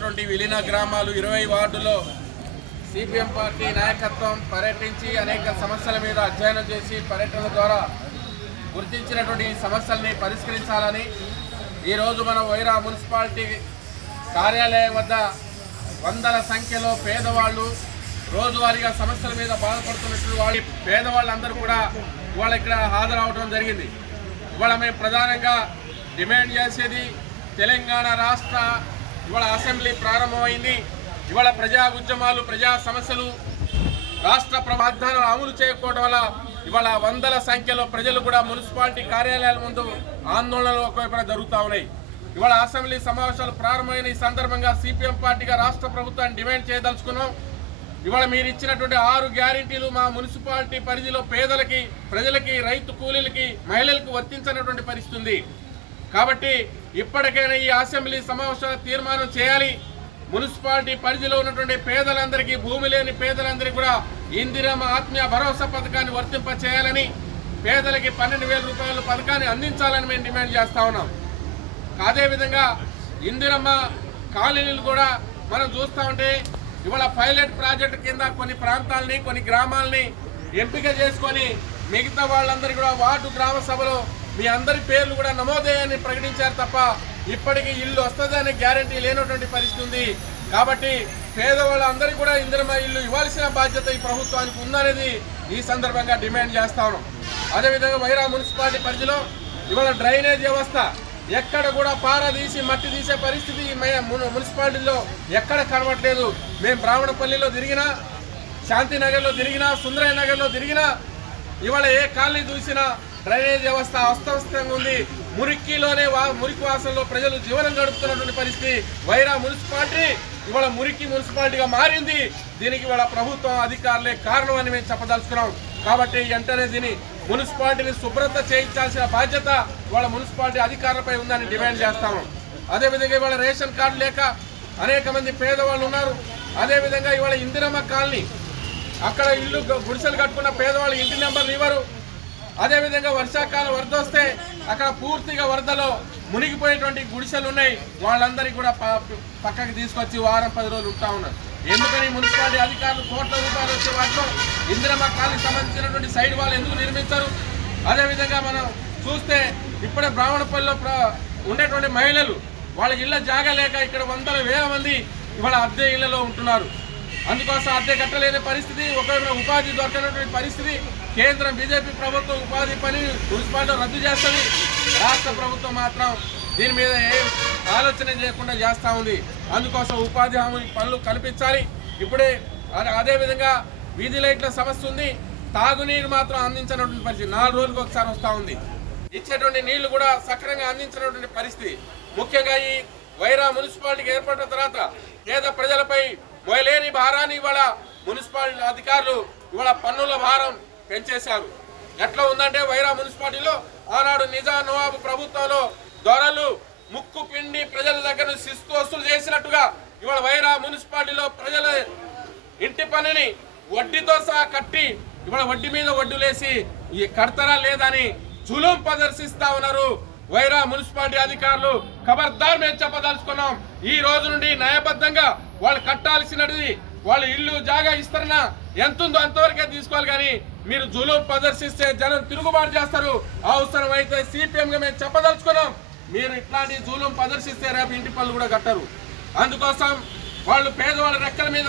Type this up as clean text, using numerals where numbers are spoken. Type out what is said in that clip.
విలీన గ్రామాలు 20 వార్డులో సిపిఎం పార్టీ నాయకత్వం పర్యటించి అనేక సమస్యల మీద అధ్యయనం చేసి పర్యటన ద్వారా గుర్తించినటువంటి సమస్యల్ని పరిష్కరించాలని ఈ రోజు మన వైరా మున్సిపాలిటీ కార్యాలయం వద్ద వందల సంఖ్యలో పేదవాళ్ళు రోజువారీగా సమస్యల మీద బాధపడుతున్నట్లు వాళ్ళ పేదవాళ్ళందరూ కూడా ఇవాళ ఇక్కడ హాజరవడం జరిగింది. ఇవాళ మేము ప్రధానంగా డిమాండ్ చేసేది తెలంగాణ రాష్ట్ర ఇవాళ అసెంబ్లీ ప్రారంభమైంది. ఇవాళ ప్రజా ఉద్యమాలు ప్రజా సమస్యలు రాష్ట్ర వాగ్దానాలు అమలు చేయకపోవడం వల్ల ఇవాళ వందల సంఖ్యలో ప్రజలు కూడా మున్సిపాలిటీ కార్యాలయాల ముందు ఆందోళనలు ఒకవైపున జరుగుతూ ఉన్నాయి. ఇవాళ అసెంబ్లీ సమావేశాలు ప్రారంభమైన ఈ సందర్భంగా సిపిఎం పార్టీగా రాష్ట్ర ప్రభుత్వాన్ని డిమాండ్ చేయదలుచుకున్నాం. ఇవాళ మీరు ఇచ్చినటువంటి 6 గ్యారెంటీలు మా మున్సిపాలిటీ పరిధిలో పేదలకి ప్రజలకి రైతు కూలీలకి మహిళలకు వర్తించినటువంటి పరిస్థితి ఉంది. కాబట్టి ఇప్పటికైనా ఈ అసెంబ్లీ సమావేశాలు తీర్మానం చేయాలి. మున్సిపాలిటీ పరిధిలో ఉన్నటువంటి పేదలందరికీ భూమి లేని పేదలందరికీ కూడా ఇందిరమ్మ ఆత్మీయ భరోసా పథకాన్ని వర్తింప చేయాలని పేదలకి 12,000 రూపాయల పథకాన్ని అందించాలని మేము డిమాండ్ చేస్తా ఉన్నాం. అదేవిధంగా ఇందిరమ్మ కాలనీలు కూడా మనం చూస్తూ ఉంటే ఇవాళ పైలట్ ప్రాజెక్టు కింద కొన్ని ప్రాంతాలని కొన్ని గ్రామాలని ఎంపిక చేసుకొని మిగతా వాళ్ళందరికీ కూడా వార్డు గ్రామ సభలో మీ అందరి పేర్లు కూడా నమోదయ్యని ప్రకటించారు తప్ప ఇప్పటికీ ఇల్లు వస్తుందనే గ్యారంటీ లేనటువంటి పరిస్థితి ఉంది. కాబట్టి పేదవాళ్ళందరికీ కూడా ఇందిరమ్మ ఇల్లు ఇవ్వాల్సిన బాధ్యత ఈ ప్రభుత్వానికి ఉందనేది ఈ సందర్భంగా డిమాండ్ చేస్తా ఉన్నాం. అదేవిధంగా వైరా మున్సిపాలిటీ పరిధిలో ఇవాళ డ్రైనేజ్ వ్యవస్థ ఎక్కడ కూడా పార తీసి మట్టి తీసే పరిస్థితి మున్సిపాలిటీలో ఎక్కడ కనబడలేదు. మేము బ్రాహ్మణపల్లిలో తిరిగినా, శాంతినగర్లో తిరిగినా, సుందరయ్య నగర్లో తిరిగినా ఇవాళ ఏ కాలనీ చూసినా డ్రైనేజ్ వ్యవస్థ అస్తవ్యస్తంగా ఉంది. మురికిలోనే మురికి వాసనలో ప్రజలు జీవనం గడుపుతున్నటువంటి పరిస్థితి. వైరా మున్సిపాలిటీ ఇవాళ మురికి మున్సిపాలిటీగా మారింది. దీనికి ఇవాళ ప్రభుత్వం అధికారులే కారణం అని మేము చెప్పదలుచుకున్నాం. కాబట్టి వెంటనే దీని మున్సిపాలిటీని శుభ్రత చేయించాల్సిన బాధ్యత ఇవాళ మున్సిపాలిటీ అధికారులపై ఉందని డిమాండ్ చేస్తాము. అదేవిధంగా ఇవాళ రేషన్ కార్డు లేక అనేక మంది పేదవాళ్ళు ఉన్నారు. అదేవిధంగా ఇవాళ ఇందిరమ్మ కాలనీ అక్కడ ఇల్లు గుడిసెలు కట్టుకున్న పేదవాళ్ళు ఇంటి నెంబర్లు ఇవ్వరు. అదేవిధంగా వర్షాకాలం వరద వస్తే అక్కడ పూర్తిగా వరదలో మునిగిపోయేటువంటి గుడిసెలు ఉన్నాయి. వాళ్ళందరికీ కూడా పక్కకి తీసుకొచ్చి వారం 10 రోజులు ఉంటా ఉన్నారు. ఎందుకని మున్సిపాలిటీ అధికారులు కోట్ల రూపాయలు వచ్చే వాటిలో ఇందిరమ్మ కాలనీకి సంబంధించినటువంటి సైడ్ వాళ్ళు ఎందుకు నిర్మించారు? అదేవిధంగా మనం చూస్తే ఇప్పుడే బ్రాహ్మణపల్లిలో ఉండేటువంటి మహిళలు వాళ్ళ ఇళ్ల జాగా లేక ఇక్కడ వందల వేల మంది ఇవాళ అద్దె ఇళ్లలో ఉంటున్నారు. అందుకోసం అద్దె కట్టలేని పరిస్థితి, ఒకవేళ ఉపాధి దొరకనటువంటి పరిస్థితి. కేంద్రం బీజేపీ ప్రభుత్వం ఉపాధి పని మున్సిపాలిటీలో రద్దు చేస్తుంది. రాష్ట్ర ప్రభుత్వం మాత్రం దీని మీద ఏ ఆలోచన చేయకుండా చేస్తూ ఉంది. అందుకోసం ఉపాధి హామీ పనులు కల్పించాలి. ఇప్పుడే అదేవిధంగా వీధి లైట్ల సమస్య ఉంది. తాగునీరు మాత్రం అందించినటువంటి పరిస్థితి 4 రోజులకు ఒకసారి వస్తూ ఉంది. ఇచ్చేటువంటి నీళ్లు కూడా సక్రమంగా అందించినటువంటి పరిస్థితి. ముఖ్యంగా ఈ వైరా మున్సిపాలిటీకి ఏర్పడిన తర్వాత పేద ప్రజలపై మొయలేని భారాన్ని ఇవాళ మున్సిపాలిటీ అధికారులు ఇవాళ పన్నుల భారం పెంచేశారు. ఎట్లా ఉందంటే వైరా మున్సిపాలిటీలో ఆనాడు నిజాం నవాబు ప్రభుత్వంలో దొరలు ముక్కు పిండి ప్రజల దగ్గర నుంచి శిస్తు వసూలు చేసినట్టుగా ఇవాళ వైరా మున్సిపాలిటీలో ప్రజల ఇంటి పనిని వడ్డీతో సహా కట్టి ఇవాళ వడ్డీ మీద వడ్డీలేసి ఈ కడతారా లేదని జులుం ప్రదర్శిస్తా ఉన్నారు వైరా మున్సిపాలిటీ అధికారులు. ఖబర్దార్ మేము చెప్పదలుచుకున్నాం. ఈ రోజు నుండి న్యాయబద్ధంగా వాళ్ళు కట్టాల్సినది వాళ్ళు ఇల్లు జాగా ఇస్తారన్నా ఎంతుందో అంతవరకే తీసుకోవాలి. కానీ మీరు జులుం ప్రదర్శిస్తే జనం తిరుగుబాటు చేస్తారు. అవసరం అయితే సిపిఎంగా మేము చెప్పదలుచుకున్నాం. మీరు ఇట్లాంటి జులుం ప్రదర్శిస్తే రేపు ఇంటి పనులు కూడా కట్టరు. అందుకోసం వాళ్ళు పేదవాళ్ళ రెక్కల మీద